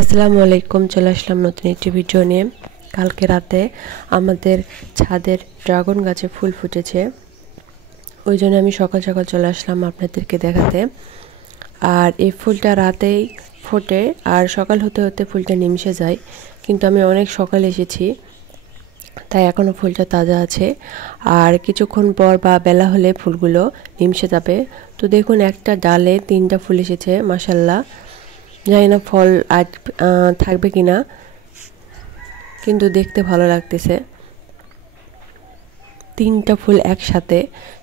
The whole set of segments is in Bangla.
আসসালামু আলাইকুম। চলে আসলাম নতুন একটি ভিডিও নিয়ে। কালকে রাতে আমাদের ছাদের ড্রাগন গাছে ফুল ফুটেছে, ওই জন্য আমি সকাল সকাল চলে আসলাম আপনাদেরকে দেখাতে। আর এই ফুলটা রাতেই ফোটে আর সকাল হতে হতে ফুলটা নিমিষে যায়, কিন্তু আমি অনেক সকালে এসেছি তাই এখনও ফুলটা তাজা আছে। আর কিছুক্ষণ পর বা বেলা হলে ফুলগুলো নিমিষে যাবে। তো দেখুন, একটা ডালে 3টা ফুল এসেছে, মাশাল্লাহ। জানি না ফল আজ থাকবে কিনা, কিন্তু দেখতে ভালো লাগতেছে। 3টা ফুল একসাথে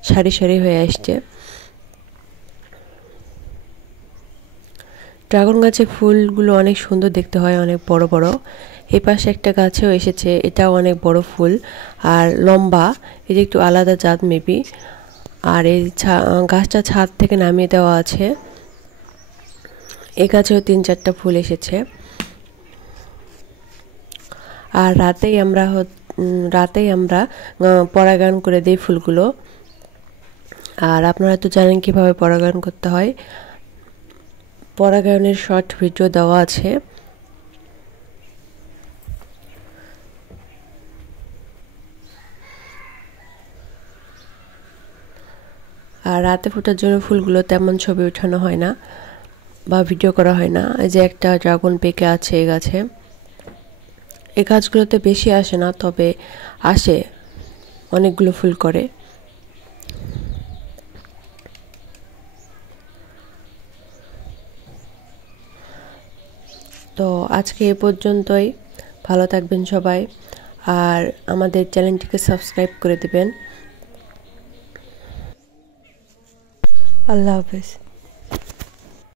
সারি সারি হয়ে আসছে। ড্রাগন গাছের ফুলগুলো অনেক সুন্দর দেখতে হয়, অনেক বড় বড়। এই পাশে একটা গাছেও এসেছে, এটাও অনেক বড় ফুল আর লম্বা। এটা একটু আলাদা জাত মেবি। আর এই গাছটা ছাদ থেকে নামিয়ে দেওয়া আছে। এই গাছেও 3-4টা ফুল এসেছে। আর রাতেই আমরা পরাগায়ন করে দিই ফুলগুলো। আর আপনারা তো জানেন কিভাবে পরাগায়ন করতে হয়, পরাগায়নের শর্ট ভিডিও দেওয়া আছে। আর রাতে ফোটার জন্য ফুলগুলো তেমন ছবি ওঠানো হয় না বা ভিডিও করা হয় না। এই যে একটা ড্রাগন পেকে আছে এই গাছে। এই গাছগুলোতে বেশি আসে না, তবে আসে, অনেকগুলো ফুল করে। তো আজকে এ পর্যন্তই। ভালো থাকবেন সবাই, আর আমাদের চ্যানেলটিকে সাবস্ক্রাইব করে দিবেন। আল্লাহ হাফেজ।